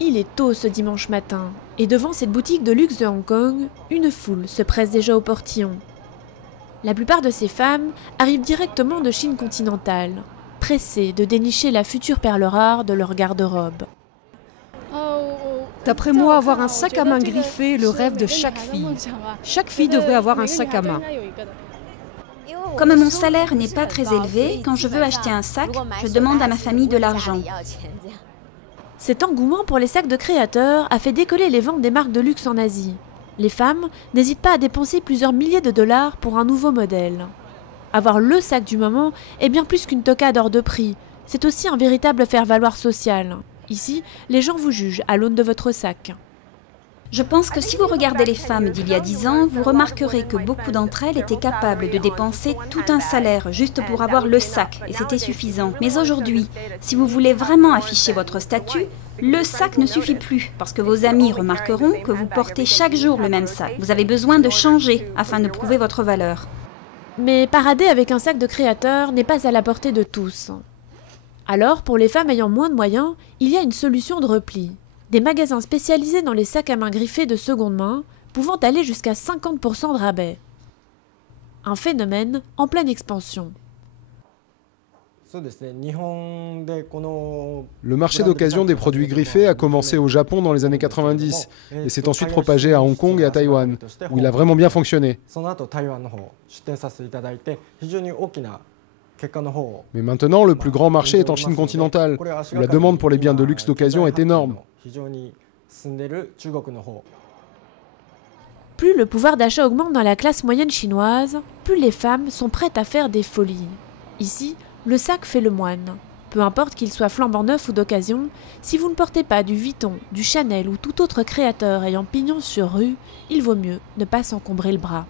Il est tôt ce dimanche matin, et devant cette boutique de luxe de Hong Kong, une foule se presse déjà au portillon. La plupart de ces femmes arrivent directement de Chine continentale, pressées de dénicher la future perle rare de leur garde-robe. D'après moi, avoir un sac à main griffé est le rêve de chaque fille. Chaque fille devrait avoir un sac à main. Comme mon salaire n'est pas très élevé, quand je veux acheter un sac, je demande à ma famille de l'argent. Cet engouement pour les sacs de créateurs a fait décoller les ventes des marques de luxe en Asie. Les femmes n'hésitent pas à dépenser plusieurs milliers de dollars pour un nouveau modèle. Avoir le sac du moment est bien plus qu'une toquade hors de prix. C'est aussi un véritable faire-valoir social. Ici, les gens vous jugent à l'aune de votre sac. Je pense que si vous regardez les femmes d'il y a 10 ans, vous remarquerez que beaucoup d'entre elles étaient capables de dépenser tout un salaire juste pour avoir le sac, et c'était suffisant. Mais aujourd'hui, si vous voulez vraiment afficher votre statut, le sac ne suffit plus, parce que vos amis remarqueront que vous portez chaque jour le même sac. Vous avez besoin de changer afin de prouver votre valeur. Mais parader avec un sac de créateur n'est pas à la portée de tous. Alors, pour les femmes ayant moins de moyens, il y a une solution de repli. Des magasins spécialisés dans les sacs à main griffés de seconde main, pouvant aller jusqu'à 50% de rabais. Un phénomène en pleine expansion. Le marché d'occasion des produits griffés a commencé au Japon dans les années 90 et s'est ensuite propagé à Hong Kong et à Taïwan, où il a vraiment bien fonctionné. Mais maintenant, le plus grand marché est en Chine continentale, où la demande pour les biens de luxe d'occasion est énorme. Plus le pouvoir d'achat augmente dans la classe moyenne chinoise, plus les femmes sont prêtes à faire des folies. Ici, le sac fait le moine. Peu importe qu'il soit flambant neuf ou d'occasion, si vous ne portez pas du Vuitton, du Chanel ou tout autre créateur ayant pignon sur rue, il vaut mieux ne pas s'encombrer le bras.